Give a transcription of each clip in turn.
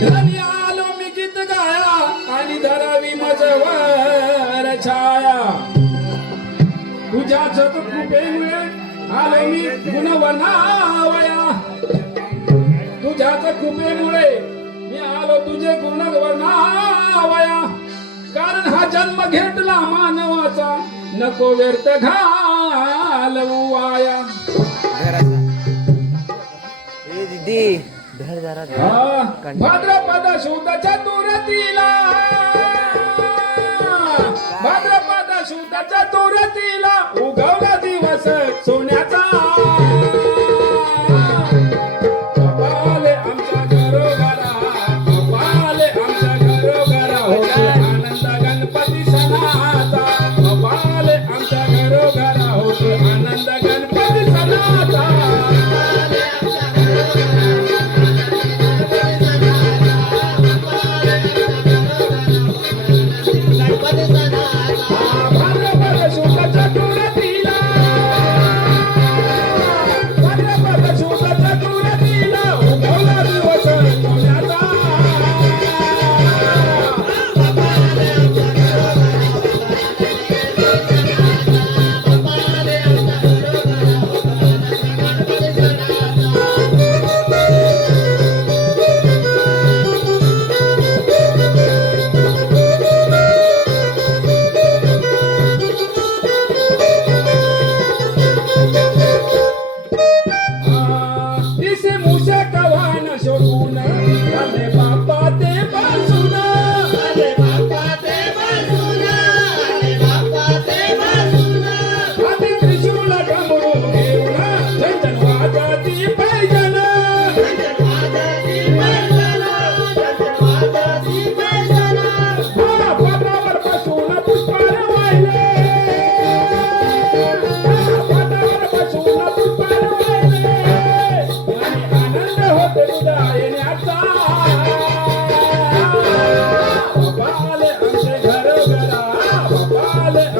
धनी आलो मी गीत गाया आणि धरावी मजवर छाया तुझ्याच कृपेमुळे आलो मी गुणवनावया तुझ्याच कृपेमुळे मी आलो तुझे गुणवनावया कारण हा जन्म घेतला मानवाचा नको व्यर्थ घालवू वाया दीदी धर जरा भाद्रपद शुद्ध चतुर्थीला भाद्रपद शुद्ध चतुर्थीला उगवला दिवस सोन्याचा कपाले आमच्या घरोघरा कपाले आमच्या घरोघरा होतो आनंद गणपती सणाचा कपाले आमच्या घरोघरा होतो आनंद गणपती सणाचा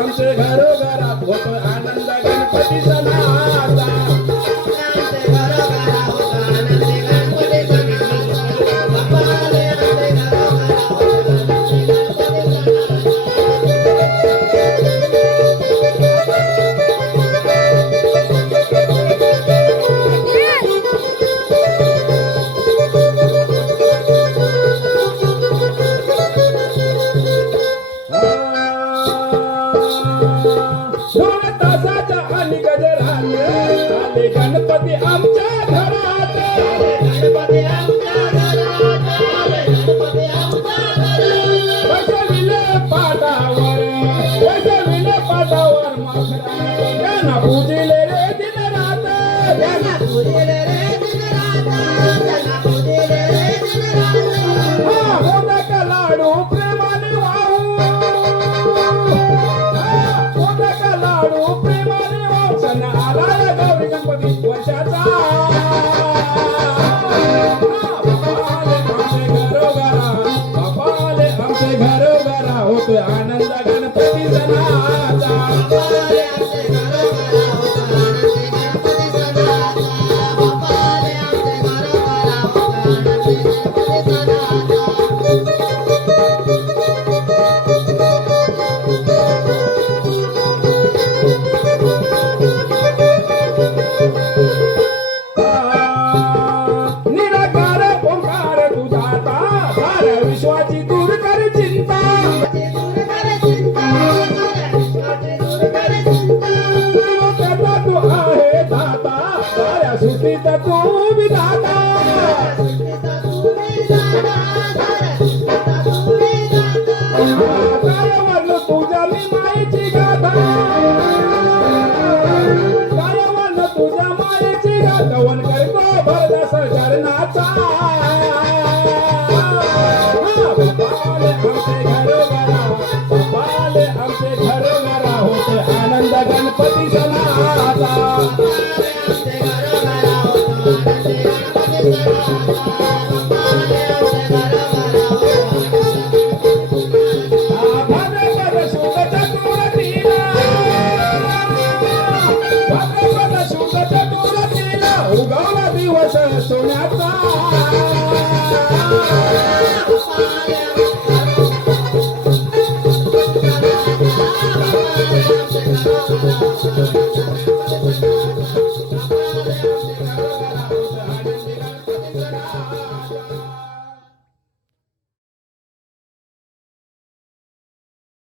आमचे घरोघरात होतो आनंद गणपती सणाचा गणपती आमच्या घरात गणपती आमच्या घरात गणपती आमच्या घरात बसविले पाटावर त्यांना पूजिले रे दिन रात त्यांना पूजिले रे दिन रात त्यांना पूजिले रे दिन रात मोदक लाडू प्रेमाने वाहू मोदक लाडू प्रेमाने वाहू सण आला गौरी गणपती वर्षाचा बापाले आमचे घरोघरा होतोय आनंद गणपती सणाचा विश्वाची दूर कर चिंता तू आहे दाता साऱ्या सृष्टीत तू विधाता काय म्हणलं तुझ्या मी मायेची गाथा काय म्हणलं तुझ्या मायेची गाथा वन करतो भरदास चरणाचा आमचे घरोघरा होते आनंद गणपती सणा